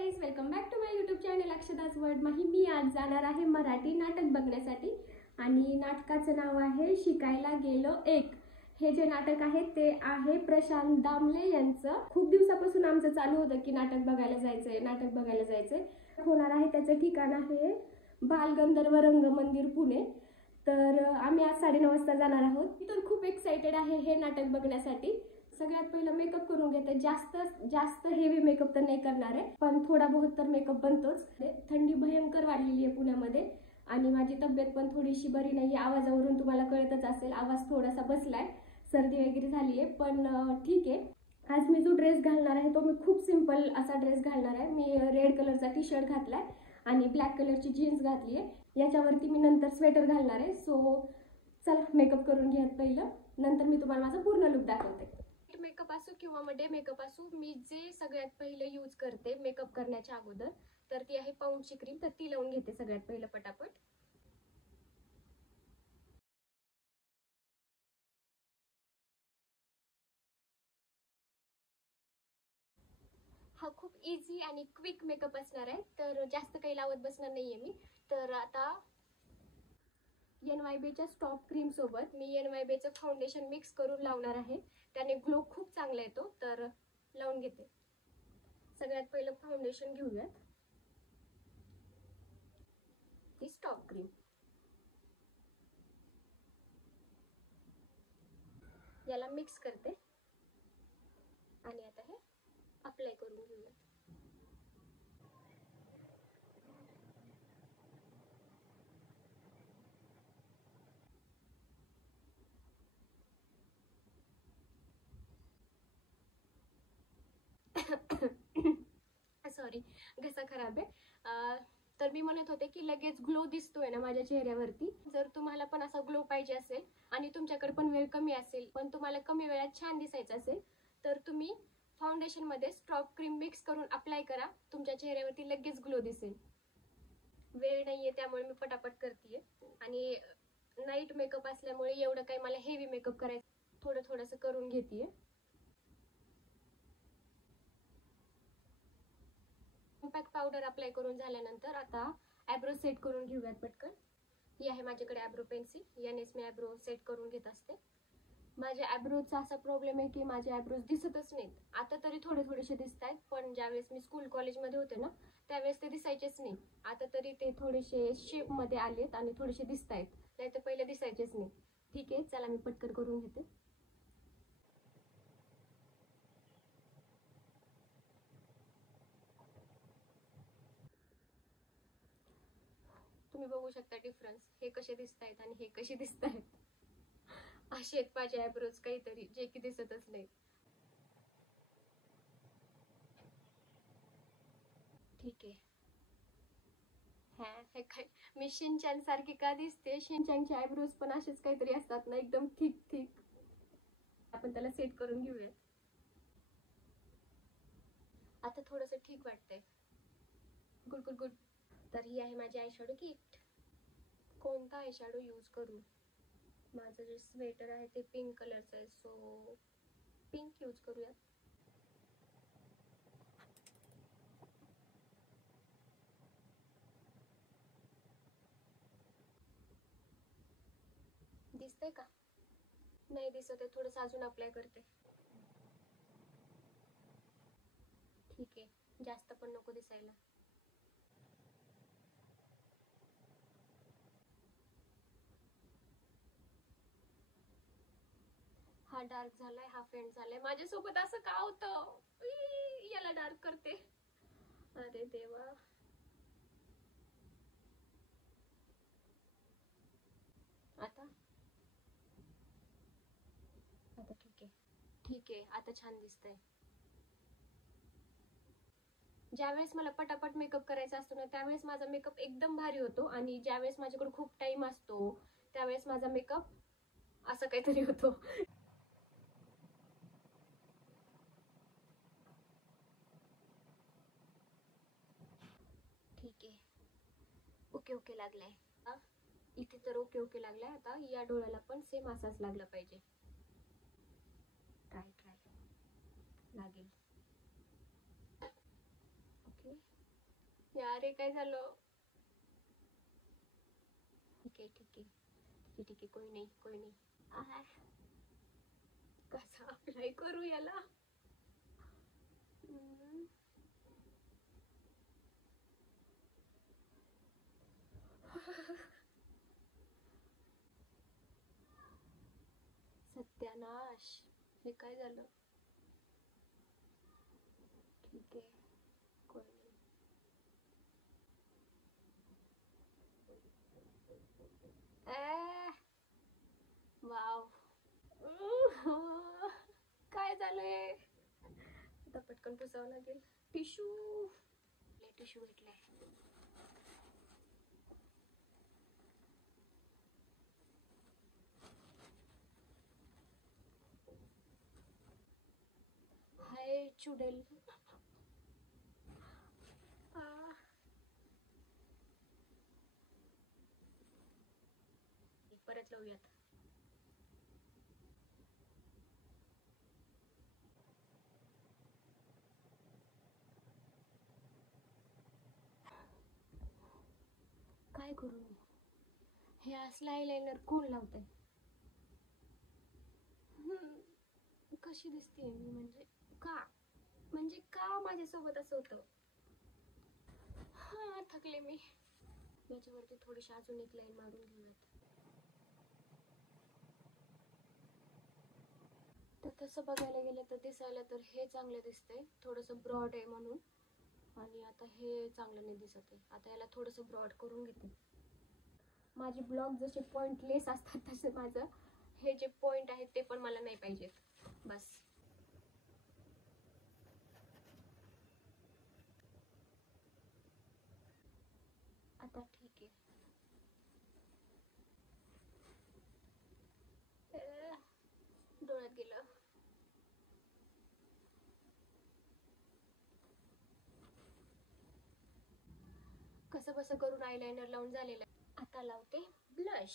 Guys, welcome back to my YouTube channel Akshada's world. मी आज जाणार आहे मराठी नाटक बघण्यासाठी आणि नाटकाचं नाव आहे शिकायला गेलो एक. हे जे नाटक आहे ते आहे प्रशांत दामले यांचं. खूप दिवसापासून आमचं चालू होतं की नाटक बघायला जायचंय. होणार आहे त्याचं ठिकाण आहे बालगंधर्व रंगमंदिर पुणे. तर आम्ही आज 9:30 वाजता जाणार आहोत. मी तर खूप एक्साइटेड आहे हे नाटक बघण्यासाठी. सगळ्यात पहिलं मेकअप करून घेते. जास्त हेवी मेकअप तर नाही करणार आहे, पण थोडा बहुत तर मेकअप बनतोच. थंडी भयंकर वाढलेली आहे पुण्यामध्ये आणि माझी तब्येत पण थोडीशी बरी नाही. आवाजावरून तुम्हाला कळतच असेल, आवाज थोडासा बसलाय, सर्दी वगैरे झाली आहे, पण ठीक आहे. आज मी जो ड्रेस घालणार आहे तो मी खूप सिंपल असा ड्रेस घालणार आहे. मी रेड कलरचा टी शर्ट घातलाय आणि ब्लॅक कलरची जीन्स घातली आहे. याच्यावरती मी नंतर स्वेटर घालणार आहे. सो चला मेकअप करून घ्या पहिलं, नंतर मी तुम्हाला माझा पूर्ण लुक दाखवते. मेकअप असो किंवा डे मेकअप असो, मी जे सगळ्यात पहिले यूज करते मेकअप करण्याच्या अगोदर तर ती आहे पाऊंडची क्रीम. तर ती लावून घेते सगळ्यात पहिलं पटापट. हा खूप इझी आणि क्विक मेकअप असणार आहे, तर जास्त काही लावत बसणार नाहीये मी. तर आता NYBच्या स्टॉप क्रीम सोबत मी NYBचं फाउंडेशन मिक्स करून लावणार आहे. त्याने ग्लो खूप चांगला येतो. तर लावून घेते. सगळ्यात पहिलं फाउंडेशन घेऊयात. ती स्टॉप क्रीम याला मिक्स करते आणि आता हे अप्लाय करून घेऊयात. सॉरी, घसा खराब आहे. तर मी म्हणत होते की लगेच ग्लो दिसतोय ना माझ्या चेहऱ्यावरती. जर तुम्हाला पण असा ग्लो पाहिजे असेल आणि तुमच्याकडे पण वेळ कमी असेल, पण तुम्हाला कमी वेळात छान दिसायचं असेल, तर तुम्ही फाउंडेशन मध्ये स्टॉप क्रीम मिक्स करून अप्लाय करा. तुमच्या चेहऱ्यावरती लगेच ग्लो दिसेल. वेळ नाहीये त्यामुळे मी पटापट करतेय आणि नाईट मेकअप असल्यामुळे एवढं काही मला हेवी मेकअप करायचं, थोडंसं करून घेतेय. कॉम्पॅक्ट पावडर अप्लाय करून झाल्यानंतर आता आयब्रो सेट करून घेऊयात पटकन. ही आहे माझ्याकडे आयब्रो पेन्सिल. यानेच मी आयब्रो सेट करून घेत असते. माझ्या आयब्रोचा असा प्रॉब्लेम आहे की माझे आयब्रोज दिसतच नाहीत. आता तरी थोडेसे दिसत आहेत, पण ज्यावेळेस मी स्कूल कॉलेजमध्ये होते ना त्यावेळेस ते दिसायचेच नाही. आता तरी ते थोडेसे शेप मध्ये आलेत आणि थोडेसे दिसत आहेत, नाही तर पहिले दिसायचेच नाही. ठीक आहे, चला मी पटकन करून घेते. तुम्ही बघू शकता डिफरन्स, हे कसे दिसत आहेत आणि हे कसे दिसत आहेत. असे आहेत माझे आयब्रोज काहीतरी, जे की दिसतच नाही. ठीक आहे. हे काय, मी शिनचॅन सारखी का दिसते? शिनचॅनचे आयब्रोज पण असेच काहीतरी असतात ना, एकदम थिक. आपण त्याला सेट करून घेऊया. आता थोडस ठीक वाटतंय. गुड. तर ही आहे माझी आयशॅडो किट. कोणता आयशॅडो यूज करू? माझं जे स्वेटर आहे ते पिंक कलरचं आहे, सो पिंक यूज करूया. दिसतंय का? नाही दिसत आहे. थोडंसं अजून अप्लाय करते. ठीक आहे, जास्त पण नको दिसायला. हा डार्क झालाय, हा फेंट झालाय. माझ्यासोबत असं का होतं? याला डार्क करते. अरे देवा. आता ठीक आहे, आता छान दिसतंय. ज्यावेळेस मला पटापट मेकअप करायचा असतो ना त्यावेळेस माझा मेकअप एकदम भारी होतो, आणि ज्यावेळेस माझ्याकडे खूप टाइम असतो त्यावेळेस माझा मेकअप असं काहीतरी होतो. ठीक आहे, ओके लागलाय. इथे तर ओके लागलाय. आता या डोळ्याला पण सेम असाच लागला पाहिजे. ट्राय लागेल. ओके यार हे काय झालं? ठीक आहे ठीक आहे ठीक आहे ठीक आहे, कोई नाही कोई नाही. आह, कसा अप्लाय करू याला? हम्म. सत्यानाश, हे काय झालं? ठीक आहे, कोई नाही. वाव. काय झालंय? आता पटकन पुसावं लागेल. टिश्यू, टिश्यू भेटलाय. हाय चुडेल. परत लावूयात. काय करू मी? हे असलं आयलाइनर कोण लावतंय? कशी दिसते मी? म्हणजे का माझ्यासोबत असं होतं? हा, थकले मी. याच्यावरती थोडीशी अजून एक लाईन मारून घेऊयात. तर तसं बघायला गेलं तर दिसायला तर हे चांगलं दिसतंय, थोडंसं ब्रॉड आहे म्हणून. आणि आता हे चांगलं नाही दिसत आहे. आता याला थोडंसं ब्रॉड करून घेते. माझे ब्लॉग जसे पॉइंटलेस असतात तसे माझं हे जे पॉइंट आहेत ते पण मला नाही पाहिजेत. बस. आता ठीक आहे. डोळ्यात गेलं. कसं बसं करून आयलाइनर लावून झालेलं आहे. आता लावते ब्लश.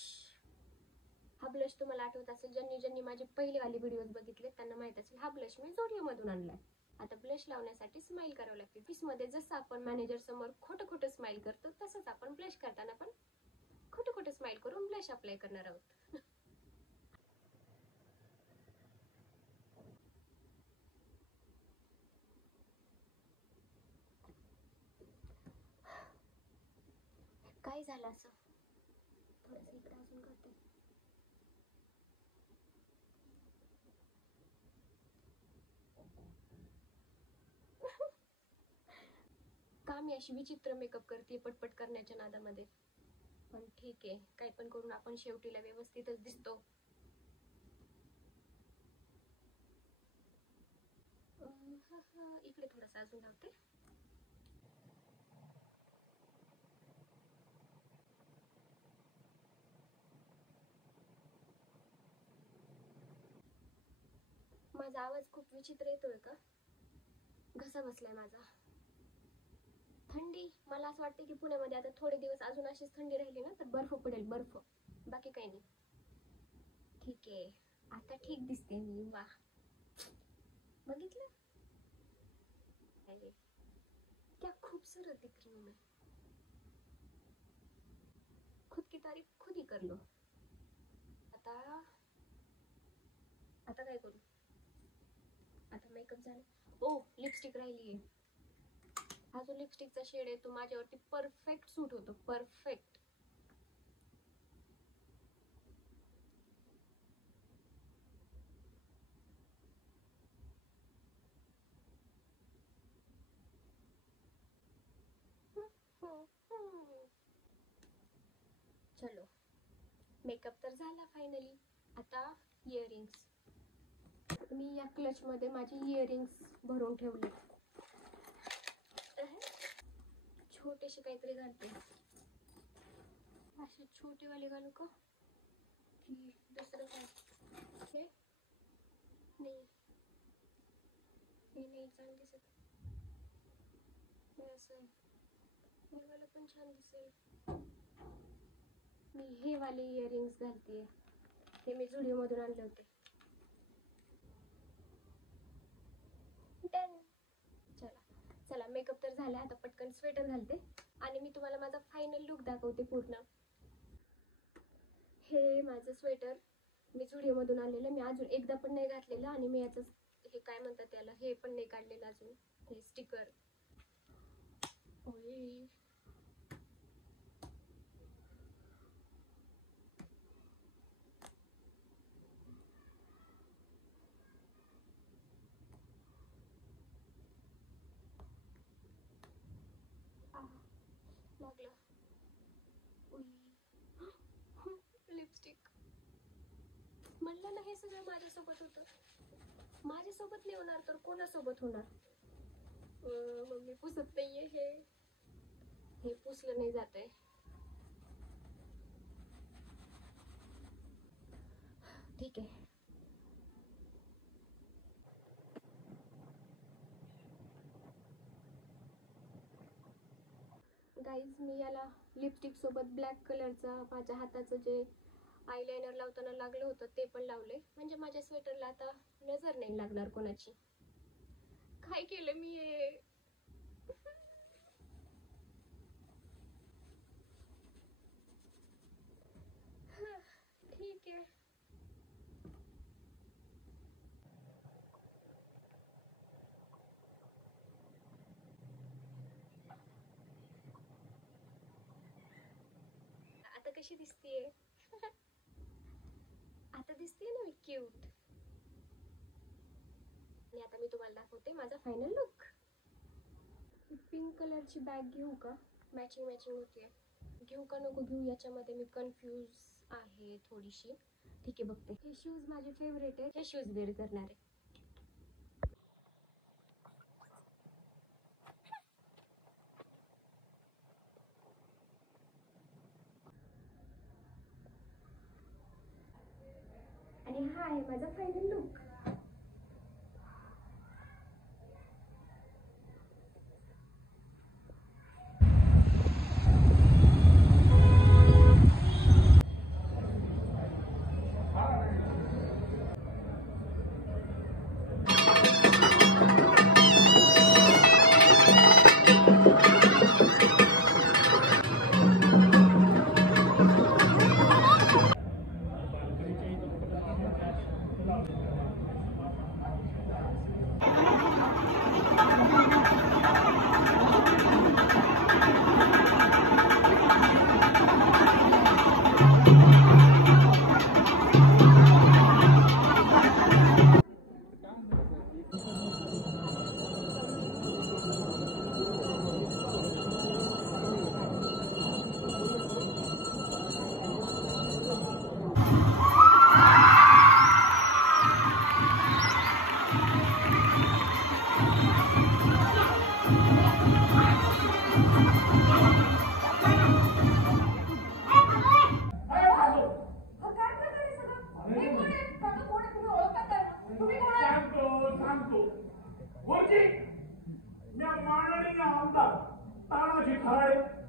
हा ब्लश तुम्हाला आठवत असेल, ज्यांनी ज्यांनी माझे पहिलेवाले व्हिडिओज बघितले त्यांना माहित असेल, हा ब्लश मी झोडिओ मधून आणलाय. आता ब्लश लावण्यासाठी स्माइल करावं लागते. ऑफिस मध्ये जसं आपण मॅनेजर समोर खोटं खोटं स्माइल करतो, तसंच आपण ब्लश करताना पण खोटं खोटं स्माइल करून ब्लश अप्लाय करणार आहोत. काय झालं असं? थोडस इकडे अजून करते. का मी अशी विचित्र मेकअप करते पटपट करण्याच्या नादामध्ये? पण ठीक आहे, काय पण करून आपण शेवटीला व्यवस्थितच दिसतो. इकडे थोडासा अजून लावते. माझा आवाज खूप विचित्र येतोय का? घसा बसलाय माझा. थंडी, मला असं वाटतं की पुण्यामध्ये आता थोडे दिवस अजून अशीच थंडी राहिली ना तर बर्फ पडेल, बर्फ. बाकी काही नाही. ठीक आहे, आता ठीक दिसते मी. वा, बघितलं? अरे क्या खूबसूरत दिख रही हूँ मैं. खुद की तारीफ खुद ही कर लो. आता आता काय करू? आता मेकअप झाला. ओ, लिपस्टिक राहिली. हा जो लिपस्टिकचा शेड आहे तो माझ्यावरती परफेक्ट सूट होतो, परफेक्ट. चलो, मेकअप तर झाला फायनली. आता इयरिंग्स. मी या क्लच मध्ये माझी इयरिंग्स भरून ठेवले. छोटेसे काहीतरी घालते. असे छोटेवाले घालू का की दुसरं काय? हे नाही, हे नाही छान दिसत. हे असं, हे वाला पण छान दिसेल. मी हे वाले इयरिंग्स घालते. हे मी झुडिओ मधून आणले होते. डन. चला, चला मेकअप तर झाला, आता पटकन स्वेटर घालते आणि मी तुम्हाला माझा फायनल लुक दाखवते पूर्ण. हे माझं स्वेटर मी झुडिओमधून आणलेलं, मी अजून एकदा पण नाही घातलेलं आणि मी याचं हे काय म्हणतात त्याला, हे पण नाही काढलेलं अजून, हे स्टिकर. लिपस्टिक म्हणलं ना, हे सगळं माझ्यासोबत होतं. माझ्यासोबत नाही होणार तर कोणासोबत होणार. मम्मी पुसत नाहीये, हे पुसलं नाही जात आहे. ठीक आहे. गाईज, मी याला लिपस्टिक सोबत ब्लॅक कलरचा माझ्या हाताचं जे आयलायनर लावताना लागलं होतं ते पण लावले, म्हणजे माझ्या स्वेटरला आता नजर नाही लागणार कोणाची. काय केलं मी हे? ठीक आहे. आता कशी दिसतीये? आता दिसते ना मी क्यूट. आणि आता मी तुम्हाला दाखवते माझा फायनल लुक. पिंक कलरची बॅग घेऊ का? मॅचिंग होतीये. घेऊ का नको घेऊ याच्यामध्ये मी कन्फ्यूज आहे थोडीशी. ठीक आहे, बघते. हे शूज माझे फेवरेट आहे, हे शूज वेअर करणार आहे. आणि हा आहे माझा फायनल लुक.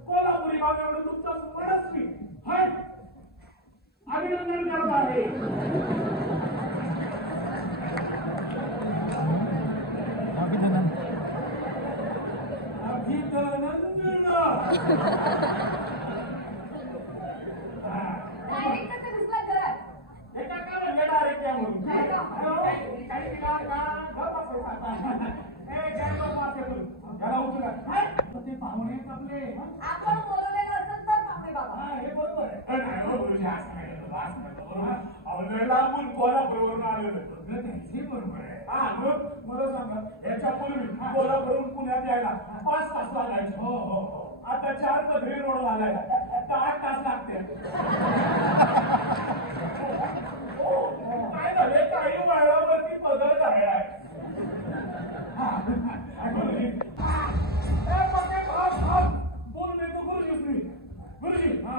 कोल्हापुरी भागावर तुमचं मनस्वी अभिनंदन करत आहे. पाहुणे आपले आपण बोलवलेलं असेल तर आपले बाबा हे बरोबर आपण कोल्हापूरवरून आलेलो बरोबर आहे. हा मग मला सांगा, याच्यापूर्वी कोल्हापूरवरून पुण्यात यायला 5 तास लागायचे. हो हो हो. आता 4 पदरी रोड झालाय, आता 8 तास लागते. काय झाले, काही वेळावरती बदल झालाय. गुरुजी हा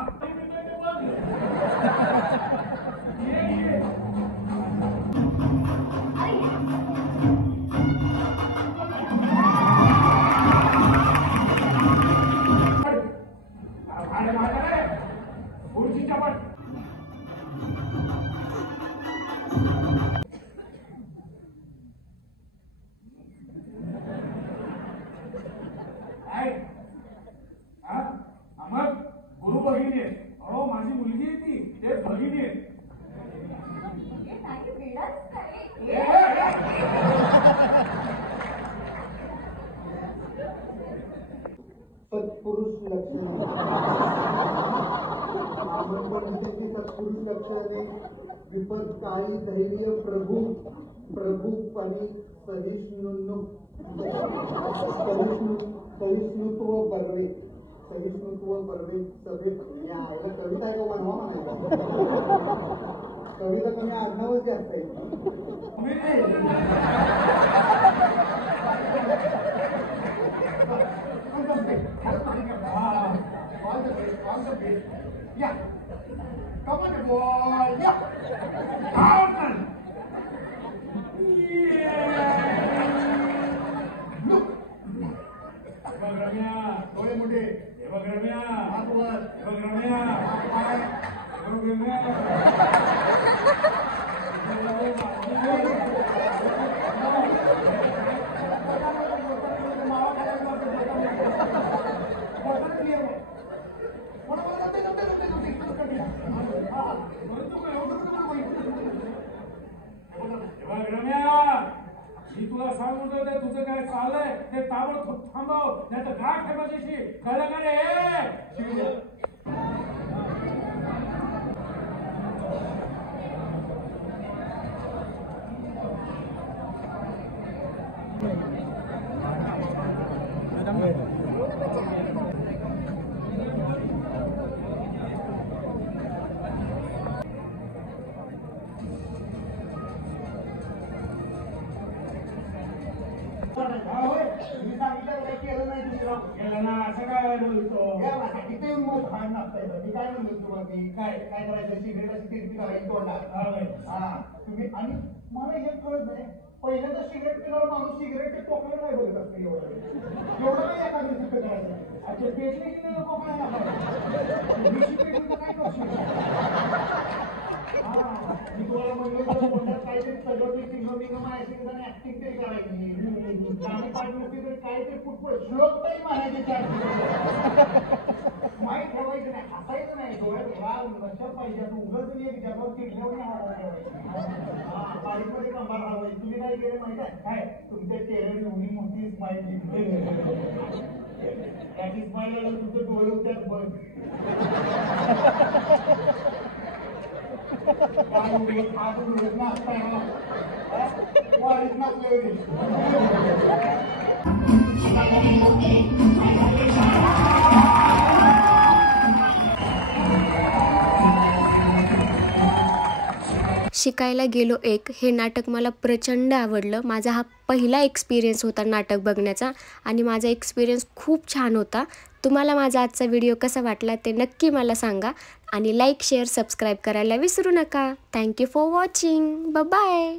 गुरुजीच्या पण सत्पुरुष लक्षणे सत्पुरुष लक्षणे विपद काळी धैर्य प्रभूपणी सहिष्णुत्व बर्वे सभेत या आईला कविता आहे का म्हणवा म्हणायचा कविता कमी आडनावच जास्त आहे या कमन बॉल या डोळे मोठे हे बघ रम्या हात वर हे बघ रम्या पाय हे बघ रम्या मी तुला सांगून ठेवते तुझं काय चाललंय ते ताबडतोब थांबव नाही तर गाठ आहे माझ्याशी कळलं का रे केलं ना असं काय बोलतो इथे मग भांड नाचताय मी काय म्हणतो तुम्हाला मी काय काय करायचं सिगरेट अशी तिरकी करायची तोंडात हा तुम्ही आणि मला हे कळत नाही पहिल्यांदा सिगरेट पिल्यावर माणूस सिगरेट कोकण नाही बघत असते एवढं नाही एखादं तिथं करायचं अच्छा पेटले की नाही कोकण काय करशील मी तुम्हाला म्हणलं तोंडात काहीतरी सगळं सिंगम माहिती ऍक्टिंग तरी करायची गाणी पाठी नसती तर काहीतरी पुटपुट श्लोक तरी म्हणायचे माहीत ठेवायचं नाही हसायचं नाही डोळ्यात लक्षात पाहिजे तू उगाच एक जगावर चिडल्यावर पाळीमध्ये कंबार राहायची तुम्ही काय केलं माहिती आहे काय तुमच्या चेहऱ्यात एवढी मोठी स्माईल दिसते त्याची स्माईल आलं तुमचं डोळे उद्यात बघ काय उडत नाचताय वारीत नाचले शिकायला गेलो एक हे नाटक मला प्रचंड आवडलं. माझा हा पहिला एक्सपिरियन्स होता नाटक बघण्याचा आणि माझा एक्सपिरियन्स खूप छान होता. तुम्हाला माझा आजचा व्हिडिओ कसा वाटला ते नक्की मला सांगा आणि लाईक शेअर सबस्क्राईब करायला विसरू नका. Thank you for watching. बाय.